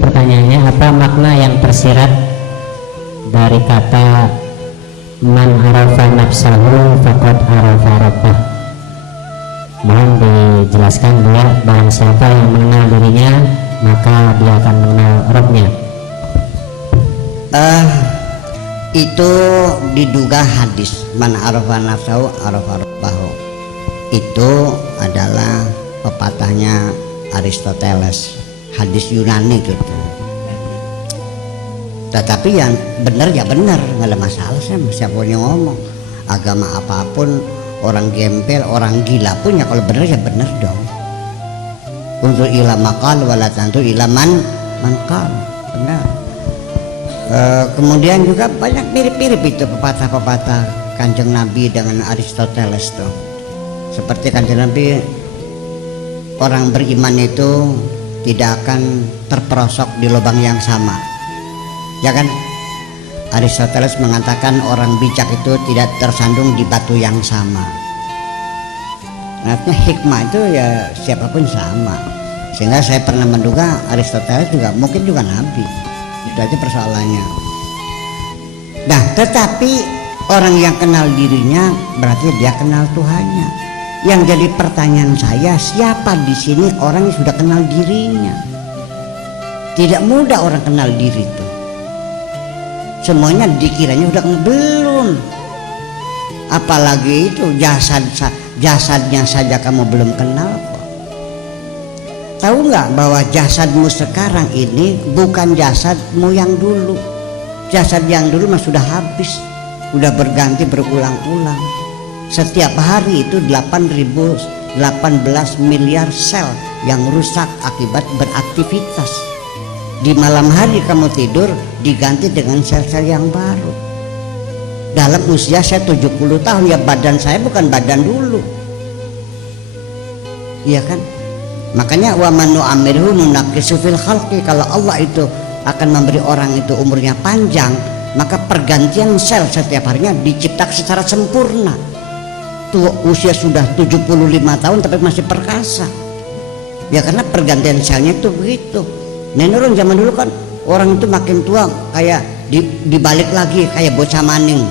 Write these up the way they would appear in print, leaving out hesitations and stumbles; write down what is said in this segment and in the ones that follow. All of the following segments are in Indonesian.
Pertanyaannya, apa makna yang tersirat dari kata man arafa nafsahu faqad arafa rabbah? Mohon dijelaskan ya, barang siapa yang mengenal dirinya maka dia akan mengenal Rabbnya. Itu diduga hadis man arafa nafsahu arafa rabbahu. Itu adalah pepatahnya Aristoteles, hadis Yunani gitu. Tetapi yang benar ya benar, nggak ada masalah. Siapa yang ngomong agama apapun, orang gembel, orang gila pun ya kalau benar ya benar dong. Untuk ila makal wala tantu ila man qal, benar. Kemudian juga banyak mirip-mirip itu pepatah-pepatah Kanjeng Nabi dengan Aristoteles tuh. Seperti Kanjeng Nabi, orang beriman itu tidak akan terperosok di lubang yang sama, ya kan? Aristoteles mengatakan orang bijak itu tidak tersandung di batu yang sama. Artinya hikmah itu ya siapapun sama. Sehingga saya pernah menduga Aristoteles juga mungkin juga nabi. Itu aja persoalannya. Nah, tetapi orang yang kenal dirinya berarti dia kenal Tuhannya. Yang jadi pertanyaan saya, siapa di sini orang yang sudah kenal dirinya? Tidak mudah orang kenal diri itu. Semuanya dikiranya udah belum. Apalagi itu jasadnya saja kamu belum kenal kok. Tahu nggak bahwa jasadmu sekarang ini bukan jasadmu yang dulu. Jasad yang dulu mah sudah habis, udah berganti berulang-ulang. Setiap hari itu 18 miliar sel yang rusak akibat beraktivitas. Di malam hari kamu tidur diganti dengan sel-sel yang baru. Dalam usia saya 70 tahun ya badan saya bukan badan dulu. Iya kan? Makanya wa man nu'ammirhu nunaqqisu fil khalqi. Kalau Allah itu akan memberi orang itu umurnya panjang, maka pergantian sel setiap harinya diciptakan secara sempurna. Tuh usia sudah 75 tahun tapi masih perkasa. Ya karena pergantian selnya itu begitu. Nenek orang zaman dulu kan orang itu makin tua kayak dibalik lagi kayak bocah maning.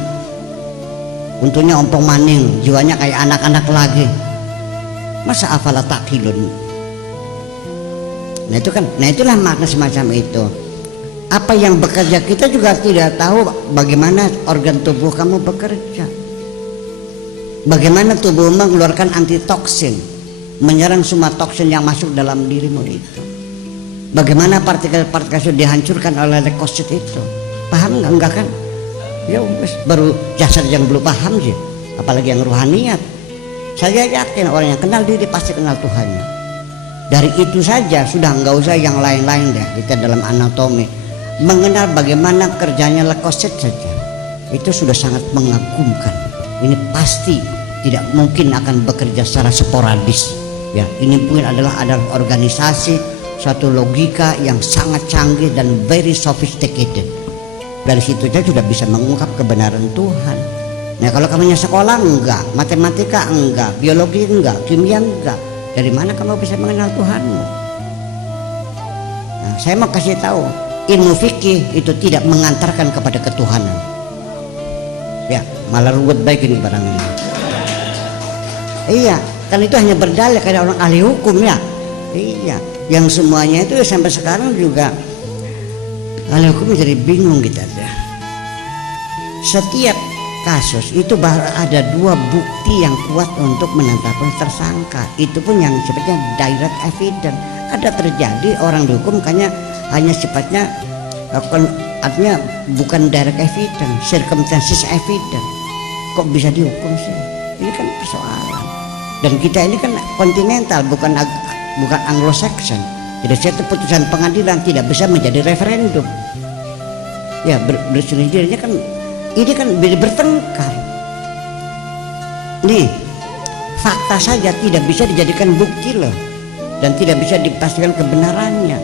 Untungnya ompong maning, jiwanya kayak anak-anak lagi. Masa afala taqilun. Nah itu kan, nah itulah makna semacam itu. Apa yang bekerja kita juga tidak tahu bagaimana organ tubuh kamu bekerja. Bagaimana tubuh mengeluarkan antitoksin, menyerang semua toksin yang masuk dalam dirimu itu. Bagaimana partikel-partikel itu dihancurkan oleh leukosit itu. Paham nggak? Enggak kan? Ya baru jasad yang belum paham sih, apalagi yang ruhaniat. Saya yakin orang yang kenal diri pasti kenal Tuhannya. Dari itu saja sudah, nggak usah yang lain-lain deh. Kita dalam anatomi mengenal bagaimana kerjanya leukosit saja, itu sudah sangat mengagumkan. Ini pasti tidak mungkin akan bekerja secara sporadis. Ya, ini mungkin adalah organisasi, suatu logika yang sangat canggih dan very sophisticated. Dari situ saja sudah bisa mengungkap kebenaran Tuhan. Nah kalau kamu sekolah enggak, matematika enggak, biologi enggak, kimia enggak, dari mana kamu bisa mengenal Tuhanmu? Nah, saya mau kasih tahu, ilmu fikih itu tidak mengantarkan kepada ketuhanan. Ya, malah ruwet baik ini barang ini. Iya, kan itu hanya berdalil kayak orang ahli hukum ya. Iya, yang semuanya itu sampai sekarang juga ahli hukum jadi bingung gitu ya. Setiap kasus itu ada dua bukti yang kuat untuk menetapkan tersangka. Itu pun yang sifatnya direct evidence. Ada terjadi orang dihukum hanya sifatnya artinya bukan direct evidence, circumstances evidence. Kok bisa dihukum sih? Ini kan persoalan. Dan kita ini kan kontinental, bukan Anglo-Saxon. Jadi satu putusan pengadilan tidak bisa menjadi referendum. Ya berselidiknya kan ini kan bertengkar. Nih fakta saja tidak bisa dijadikan bukti loh, dan tidak bisa dipastikan kebenarannya.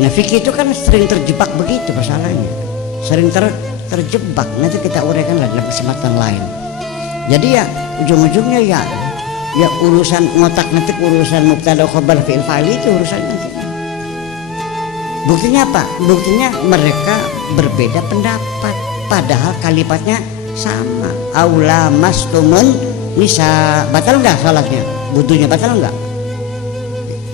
Nah fikih itu kan sering terjebak begitu masalahnya, sering terjebak. Nanti kita uraikan lagi dalam kesempatan lain. Jadi ya ujung-ujungnya ya urusan ngotak-ngatik urusan mubtada khobar fi'il fa'il itu urusan nanti. Buktinya apa? Buktinya mereka berbeda pendapat, padahal kalimatnya sama. Aula mastumun nisa, batal nggak salatnya? Wudunya batal nggak?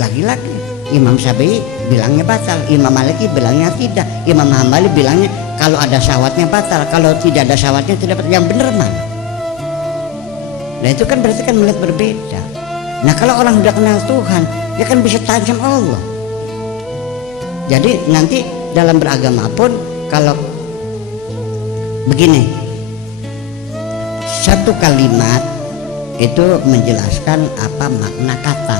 Lagi-lagi Imam Syafi'i bilangnya batal, Imam Maliki bilangnya tidak, Imam Hambali bilangnya kalau ada syahwatnya batal, kalau tidak ada syahwatnya tidak batal. Yang benar mana? Nah itu kan berarti kan melihat berbeda. Nah kalau orang sudah kenal Tuhan, dia kan bisa tahan sama Allah. Jadi nanti dalam beragama pun kalau begini, satu kalimat itu menjelaskan apa makna kata.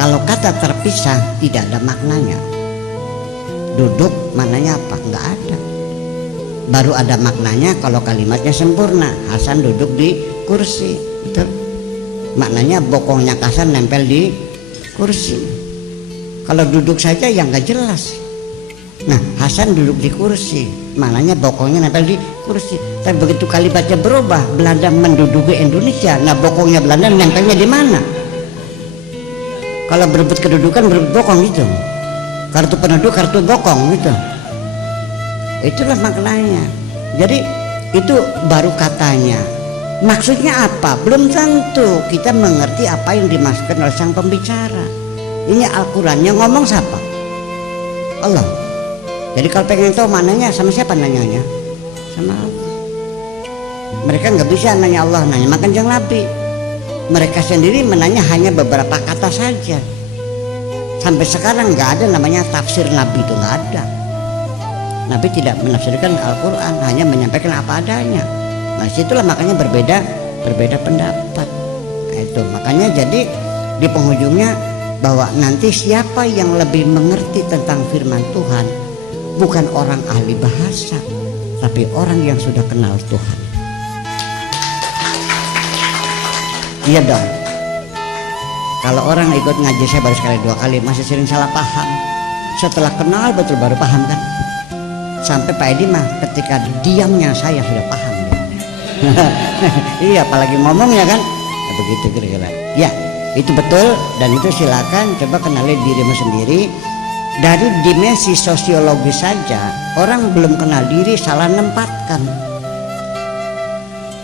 Kalau kata terpisah tidak ada maknanya. Duduk maknanya apa? Enggak ada. Baru ada maknanya kalau kalimatnya sempurna. Hasan duduk di kursi, betul. Maknanya bokongnya Hasan nempel di kursi. Kalau duduk saja yang nggak jelas. Nah, Hasan duduk di kursi, maknanya bokongnya nempel di kursi. Tapi begitu kalimatnya berubah, Belanda menduduki Indonesia. Nah, bokongnya Belanda nempelnya di mana? Kalau berebut kedudukan berebut bokong gitu. Kartu penduduk, kartu bokong gitu. Itulah maknanya. Jadi itu baru katanya. Maksudnya apa? Belum tentu kita mengerti apa yang dimaksudkan oleh sang pembicara. Ini Al-Quran yang ngomong siapa? Allah. Jadi kalau pengen tahu maknanya sama siapa nanyanya? Sama Allah. Mereka nggak bisa nanya Allah, nanya makan jang Nabi. Mereka sendiri menanya hanya beberapa kata saja. Sampai sekarang nggak ada namanya tafsir Nabi, itu nggak ada. Nabi tidak menafsirkan Al-Quran, hanya menyampaikan apa adanya. Nah situlah makanya berbeda pendapat. Nah, itu makanya jadi di penghujungnya bahwa nanti siapa yang lebih mengerti tentang firman Tuhan bukan orang ahli bahasa, tapi orang yang sudah kenal Tuhan. Iya dong. Kalau orang ikut ngaji saya baru sekali 2 kali masih sering salah paham. Setelah kenal betul baru paham kan. Sampai Pak Edi mah ketika diamnya saya sudah paham. Iya, apalagi ngomong ya kan. Nah, begitu kira-kira. Ya, itu betul dan itu silakan coba kenali dirimu sendiri. Dari dimensi sosiologis saja orang belum kenal diri salah nempatkan.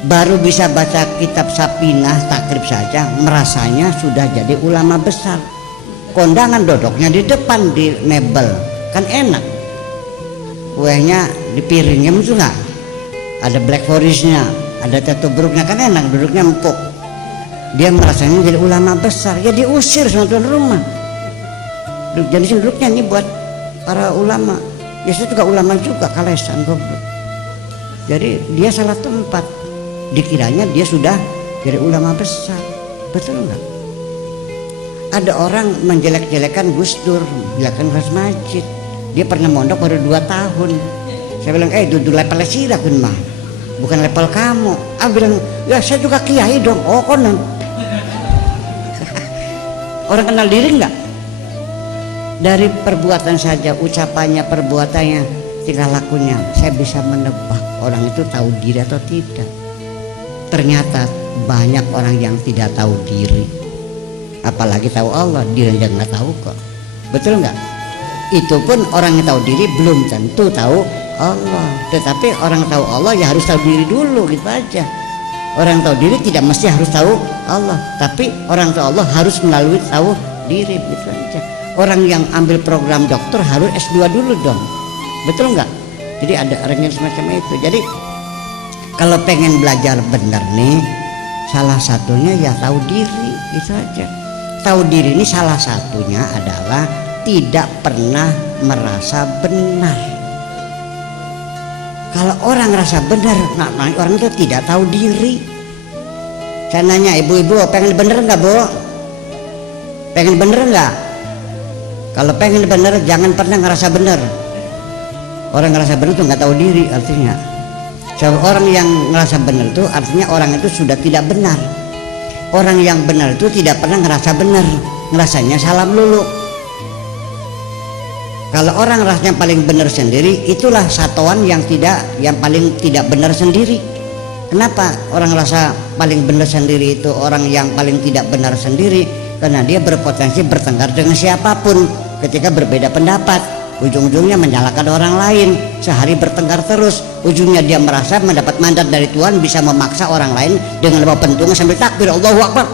Baru bisa baca kitab Sapinah takrib saja merasanya sudah jadi ulama besar. Kondangan dodoknya di depan di mebel kan enak, kuehnya di piringnya muncul nggak, ada black forestnya, ada teto bruknya kan enak, duduknya empuk. Dia merasanya jadi ulama besar, ya diusir sama tuan rumah. Jadi duduknya ini buat para ulama, ya saya juga ulama juga kalesan goblok. Jadi dia salah tempat. Dikiranya dia sudah jadi ulama besar, betul nggak? Ada orang menjelek-jelekan Gus Dur, menjelekkan Ras Majid. Dia pernah mondok baru 2 tahun. Saya bilang, duduk level sirah kun mah, bukan level kamu. Bilang, ya saya juga kiai dong. Oh konon. Orang kenal diri nggak? Dari perbuatan saja, ucapannya, perbuatannya, tingkah lakunya, saya bisa menebak orang itu tahu diri atau tidak. Ternyata banyak orang yang tidak tahu diri, apalagi tahu Allah, diri yang nggak tahu kok. Betul nggak? Itu pun orang yang tahu diri belum tentu tahu Allah. Tetapi orang tahu Allah ya harus tahu diri dulu, gitu aja. Orang tahu diri tidak mesti harus tahu Allah, tapi orang tahu Allah harus melalui tahu diri, gitu aja. Orang yang ambil program dokter harus S2 dulu dong, betul nggak? Jadi ada orang yang semacam itu. Jadi kalau pengen belajar benar nih, salah satunya ya tahu diri, itu aja. Tahu diri ini salah satunya adalah tidak pernah merasa benar. Kalau orang merasa benar, orang itu tidak tahu diri. Saya nanya ibu-ibu, pengen bener nggak bu? Pengen bener nggak? Kalau pengen bener, jangan pernah ngerasa bener. Orang ngerasa bener tuh nggak tahu diri artinya. Orang yang ngerasa benar itu artinya orang itu sudah tidak benar. Orang yang benar itu tidak pernah ngerasa benar, ngerasanya salah melulu. Kalau orang rasanya paling benar sendiri, itulah satuan yang paling tidak benar sendiri. Kenapa orang rasa paling benar sendiri itu orang yang paling tidak benar sendiri? Karena dia berpotensi bertengkar dengan siapapun ketika berbeda pendapat. ujung-ujungnya menyalahkan orang lain. Sehari bertengkar terus, ujungnya dia merasa mendapat mandat dari Tuhan bisa memaksa orang lain dengan bawa pentungan sambil takbir Allahu Akbar.